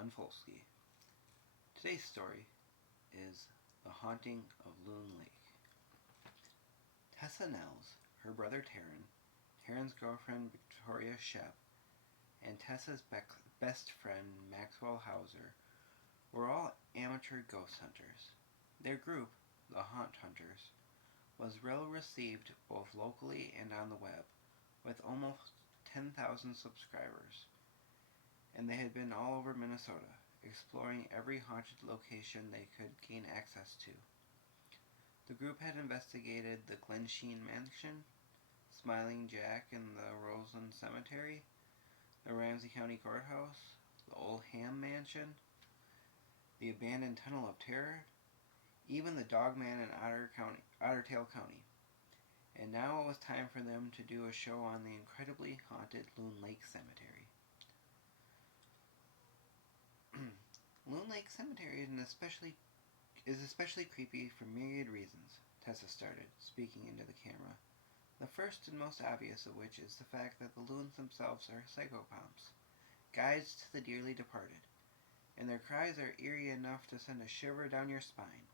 Von Folsky. Today's story is The Haunting of Loon Lake. Tessa Nels, her brother Taryn's girlfriend Victoria Shep, and Tessa's best friend Maxwell Hauser were all amateur ghost hunters. Their group, the Haunt Hunters, was well received both locally and on the web, with almost 10,000 subscribers, and they had been all over Minnesota, exploring every haunted location they could gain access to. The group had investigated the Glen Sheen Mansion, Smiling Jack in the Roseland Cemetery, the Ramsey County Courthouse, the Old Ham Mansion, the abandoned Tunnel of Terror, even the Dogman in Ottertail County. And now it was time for them to do a show on the incredibly haunted Loon Lake Cemetery. Loon Lake Cemetery is especially creepy for myriad reasons, Tessa started, speaking into the camera. The first and most obvious of which is the fact that the loons themselves are psychopomps, guides to the dearly departed, and their cries are eerie enough to send a shiver down your spine,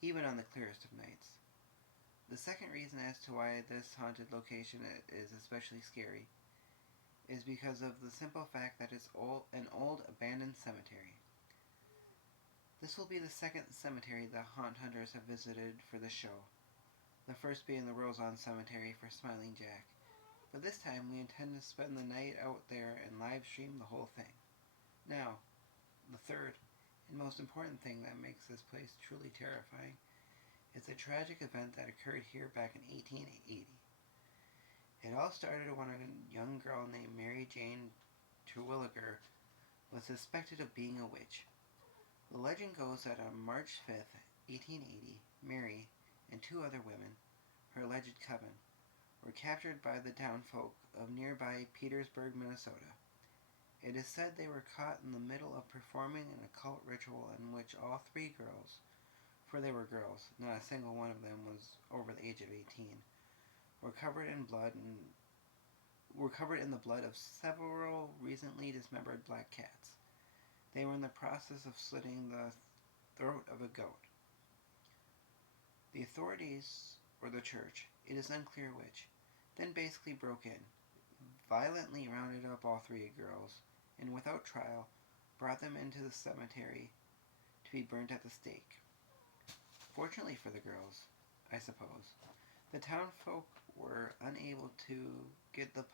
even on the clearest of nights. The second reason as to why this haunted location is especially scary is because of the simple fact that it's an old abandoned cemetery. This will be the second cemetery the Haunt Hunters have visited for the show, the first being the Roseland Cemetery for Smiling Jack, but this time we intend to spend the night out there and live stream the whole thing. Now, the third and most important thing that makes this place truly terrifying is a tragic event that occurred here back in 1880. It all started when a young girl named Mary Jane Terwilliger was suspected of being a witch. The legend goes that on March 5th, 1880, Mary and two other women, her alleged coven, were captured by the townfolk of nearby Petersburg, Minnesota. It is said they were caught in the middle of performing an occult ritual in which all three girls, for they were girls, not a single one of them was over the age of 18, were covered in the blood of several recently dismembered black cats. They were in the process of slitting the throat of a goat. The authorities, or the church, it is unclear which, then basically broke in, violently rounded up all three girls, and without trial, brought them into the cemetery to be burnt at the stake. Fortunately for the girls, I suppose, the townfolk were unable to get the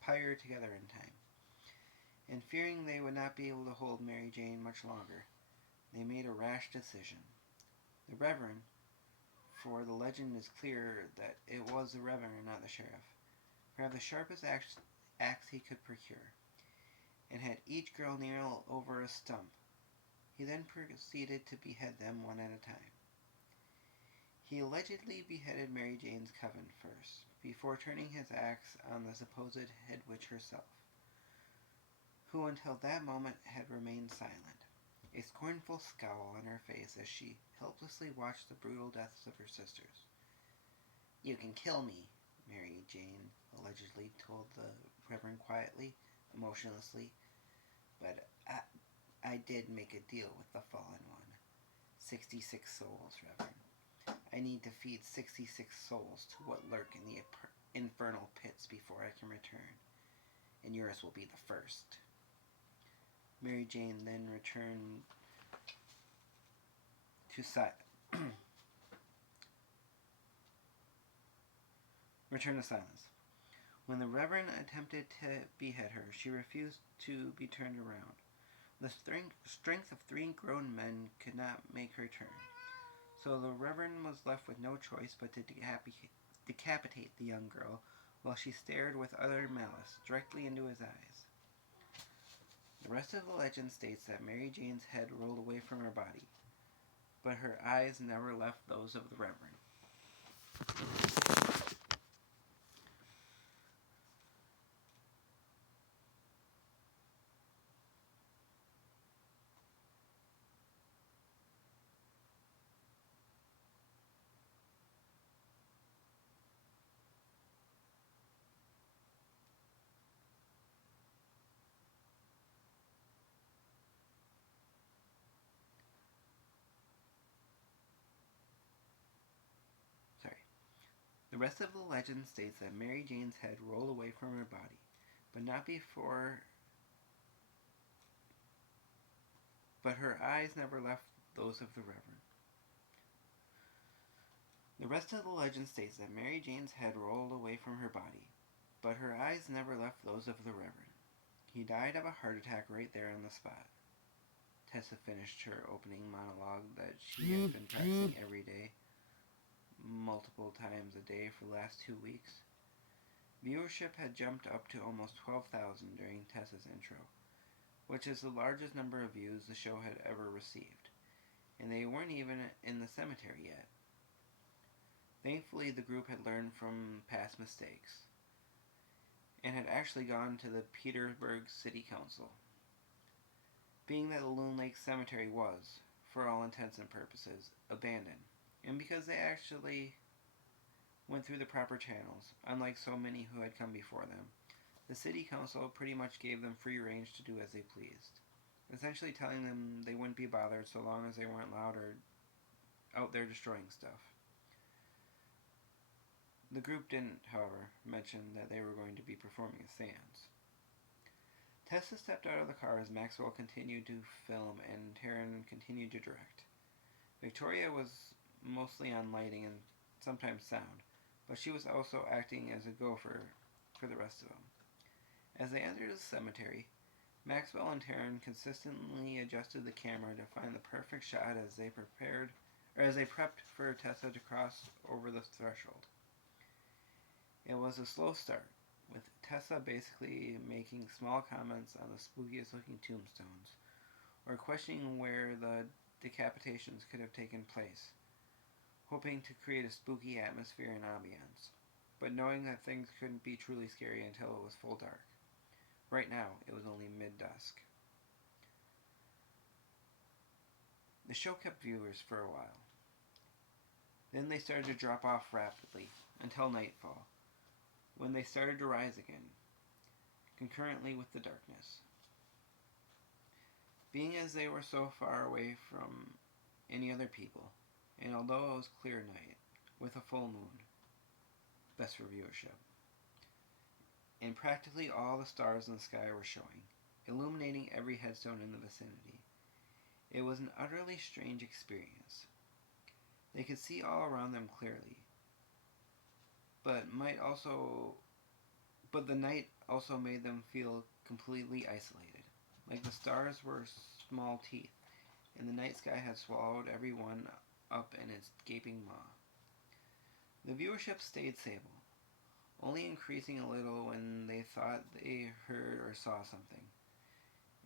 pyre together in time, and fearing they would not be able to hold Mary Jane much longer, they made a rash decision. The Reverend, for the legend is clear that it was the Reverend and not the sheriff, grabbed the sharpest axe he could procure, and had each girl kneel over a stump. He then proceeded to behead them one at a time. He allegedly beheaded Mary Jane's coven first, before turning his axe on the supposed head witch herself, who until that moment had remained silent, a scornful scowl on her face as she helplessly watched the brutal deaths of her sisters. "You can kill me," Mary Jane allegedly told the Reverend quietly, emotionlessly, "but I did make a deal with the fallen one. 66 souls, Reverend. I need to feed 66 souls to what lurk in the infernal pits before I can return, and yours will be the first." Mary Jane then returned to silence. When the Reverend attempted to behead her, she refused to be turned around. The strength of three grown men could not make her turn, so the Reverend was left with no choice but to decapitate the young girl while she stared with utter malice directly into his eyes. The rest of the legend states that Mary Jane's head rolled away from her body, but her eyes never left those of the Reverend. The rest of the legend states that Mary Jane's head rolled away from her body, but not before. But her eyes never left those of the Reverend. The rest of the legend states that Mary Jane's head rolled away from her body, but her eyes never left those of the Reverend. He died of a heart attack right there on the spot. Tessa finished her opening monologue that she had been practicing every day, multiple times a day for the last 2 weeks. Viewership had jumped up to almost 12,000 during Tessa's intro, which is the largest number of views the show had ever received, and they weren't even in the cemetery yet. Thankfully, the group had learned from past mistakes and had actually gone to the Petersburg City Council. Being that the Loon Lake Cemetery was, for all intents and purposes, abandoned, and because they actually went through the proper channels, unlike so many who had come before them, the City Council pretty much gave them free range to do as they pleased, essentially telling them they wouldn't be bothered so long as they weren't loud or out there destroying stuff. The group didn't, however, mention that they were going to be performing a seance. Tessa stepped out of the car as Maxwell continued to film and Taryn continued to direct. Victoria was mostly on lighting and sometimes sound, but she was also acting as a gopher for the rest of them. As they entered the cemetery, Maxwell and Taryn consistently adjusted the camera to find the perfect shot as they prepped for Tessa to cross over the threshold. It was a slow start, with Tessa basically making small comments on the spookiest looking tombstones, or questioning where the decapitations could have taken place, hoping to create a spooky atmosphere and ambience, but knowing that things couldn't be truly scary until it was full dark. Right now, it was only mid-dusk. The show kept viewers for a while. Then they started to drop off rapidly, until nightfall, when they started to rise again, concurrently with the darkness. Being as they were so far away from any other people, and although it was clear night, with a full moon, best for viewership, and practically all the stars in the sky were showing, illuminating every headstone in the vicinity. It was an utterly strange experience. They could see all around them clearly, but the night also made them feel completely isolated, like the stars were small teeth, and the night sky had swallowed every one up in its gaping maw. The viewership stayed stable, only increasing a little when they thought they heard or saw something,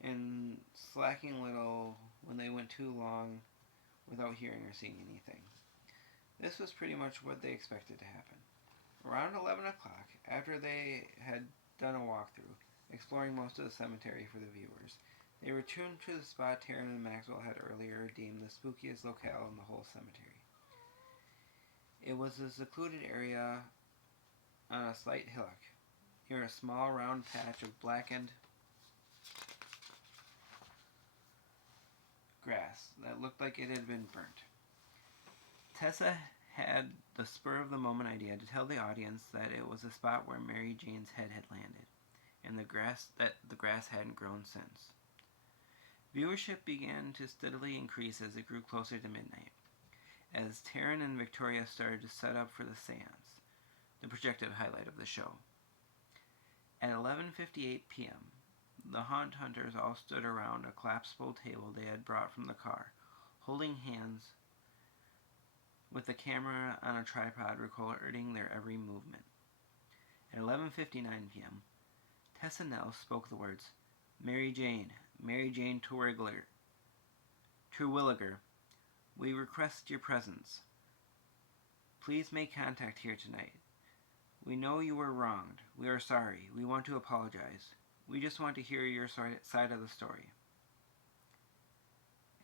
and slacking a little when they went too long without hearing or seeing anything. This was pretty much what they expected to happen. Around 11 o'clock, after they had done a walkthrough, exploring most of the cemetery for the viewers, they returned to the spot Taryn and Maxwell had earlier deemed the spookiest locale in the whole cemetery. It was a secluded area on a slight hillock, near a small round patch of blackened grass that looked like it had been burnt. Tessa had the spur-of-the-moment idea to tell the audience that it was the spot where Mary Jane's head had landed, and the grass hadn't grown since. Viewership began to steadily increase as it grew closer to midnight, as Taryn and Victoria started to set up for the seance, the projected highlight of the show. At 11:58 p.m., the haunt hunters all stood around a collapsible table they had brought from the car, holding hands with the camera on a tripod recording their every movement. At 11:59 p.m., Tessa Nell spoke the words, Mary Jane Terwilliger, we request your presence. Please make contact here tonight. We know you were wronged. We are sorry. We want to apologize. We just want to hear your side of the story.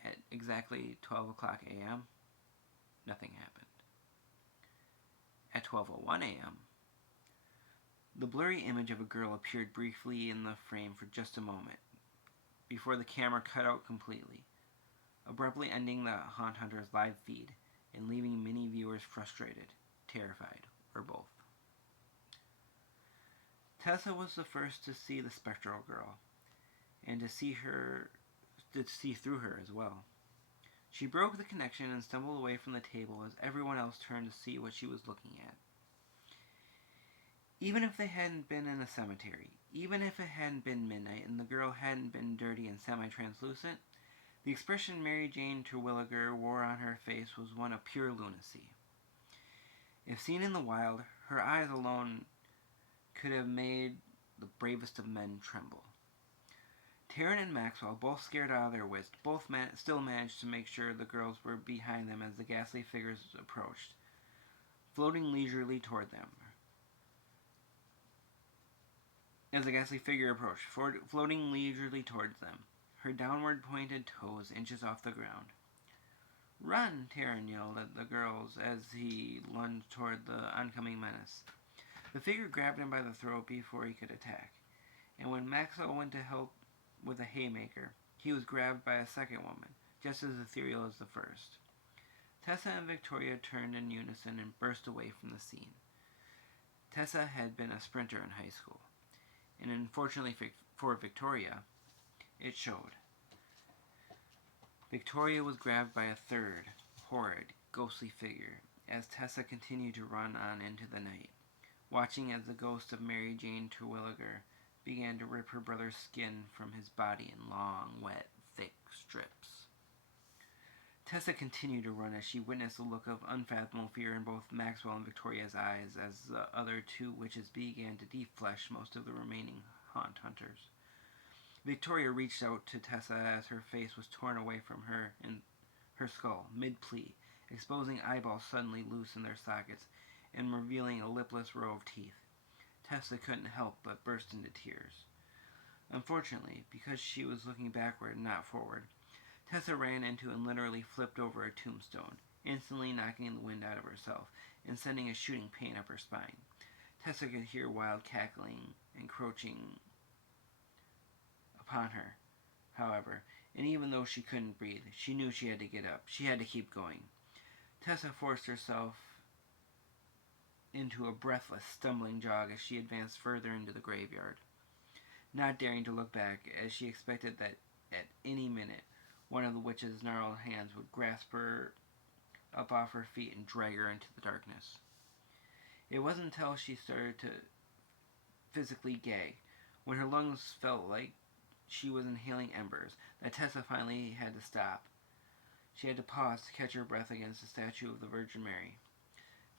At exactly 12 o'clock a.m., nothing happened. At 12:01 a.m., the blurry image of a girl appeared briefly in the frame for just a moment, before the camera cut out completely, abruptly ending the haunt hunter's live feed and leaving many viewers frustrated, terrified, or both. Tessa was the first to see the spectral girl, and to see through her as well. She broke the connection and stumbled away from the table as everyone else turned to see what she was looking at. Even if they hadn't been in a cemetery, even if it hadn't been midnight and the girl hadn't been dirty and semi-translucent, the expression Mary Jane Terwilliger wore on her face was one of pure lunacy. If seen in the wild, her eyes alone could have made the bravest of men tremble. Taryn and Maxwell, both scared out of their wits, still managed to make sure the girls were behind them as the ghastly figures approached, floating leisurely toward them. Floating leisurely towards them, her downward pointed toes inches off the ground. "Run!" Taryn yelled at the girls as he lunged toward the oncoming menace. The figure grabbed him by the throat before he could attack, and when Maxwell went to help with a haymaker, he was grabbed by a second woman, just as ethereal as the first. Tessa and Victoria turned in unison and burst away from the scene. Tessa had been a sprinter in high school, and unfortunately for Victoria, it showed. Victoria was grabbed by a third, horrid, ghostly figure as Tessa continued to run on into the night, watching as the ghost of Mary Jane Terwilliger began to rip her brother's skin from his body in long, wet, thick strips. Tessa continued to run as she witnessed a look of unfathomable fear in both Maxwell and Victoria's eyes as the other two witches began to deflesh most of the remaining haunt hunters. Victoria reached out to Tessa as her face was torn away from her in her skull, mid-plea, exposing eyeballs suddenly loose in their sockets and revealing a lipless row of teeth. Tessa couldn't help but burst into tears. Unfortunately, because she was looking backward and not forward, Tessa ran into and literally flipped over a tombstone, instantly knocking the wind out of herself and sending a shooting pain up her spine. Tessa could hear wild cackling encroaching upon her, however, and even though she couldn't breathe, she knew she had to get up. She had to keep going. Tessa forced herself into a breathless, stumbling jog as she advanced further into the graveyard, not daring to look back as she expected that at any minute one of the witch's gnarled hands would grasp her up off her feet and drag her into the darkness. It wasn't until she started to physically gag, when her lungs felt like she was inhaling embers, that Tessa finally had to stop. She had to pause to catch her breath against the statue of the Virgin Mary.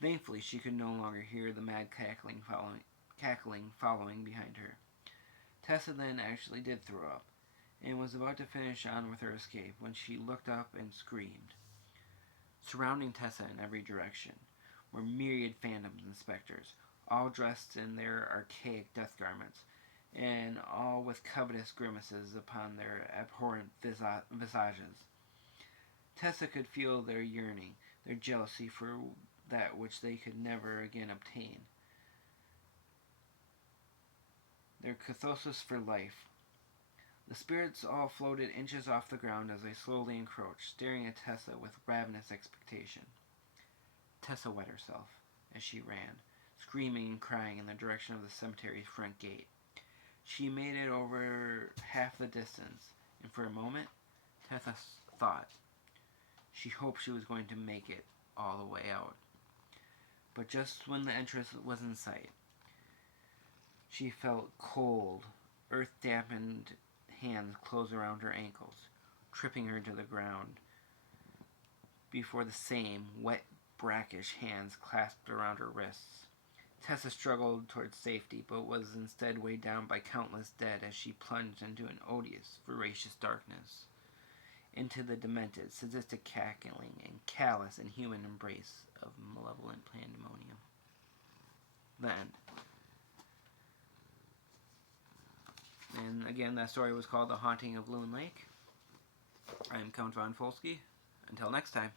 Thankfully, she could no longer hear the mad cackling following behind her. Tessa then actually did throw up, and was about to finish on with her escape when she looked up and screamed. Surrounding Tessa in every direction were myriad phantoms and specters, all dressed in their archaic death garments, and all with covetous grimaces upon their abhorrent visages. Tessa could feel their yearning, their jealousy for that which they could never again obtain. Their catharsis for life. The spirits all floated inches off the ground as they slowly encroached, staring at Tessa with ravenous expectation. Tessa wet herself as she ran, screaming and crying in the direction of the cemetery's front gate. She made it over half the distance, and for a moment, Tessa thought she hoped she was going to make it all the way out. But just when the entrance was in sight, she felt cold, earth-dampened hands close around her ankles, tripping her to the ground before the same wet, brackish hands clasped around her wrists. Tessa struggled towards safety, but was instead weighed down by countless dead as she plunged into an odious, voracious darkness, into the demented, sadistic cackling and callous, inhuman embrace of malevolent pandemonium. The end. And again, that story was called The Haunting of Loon Lake. I am Count Von Folsky. Until next time.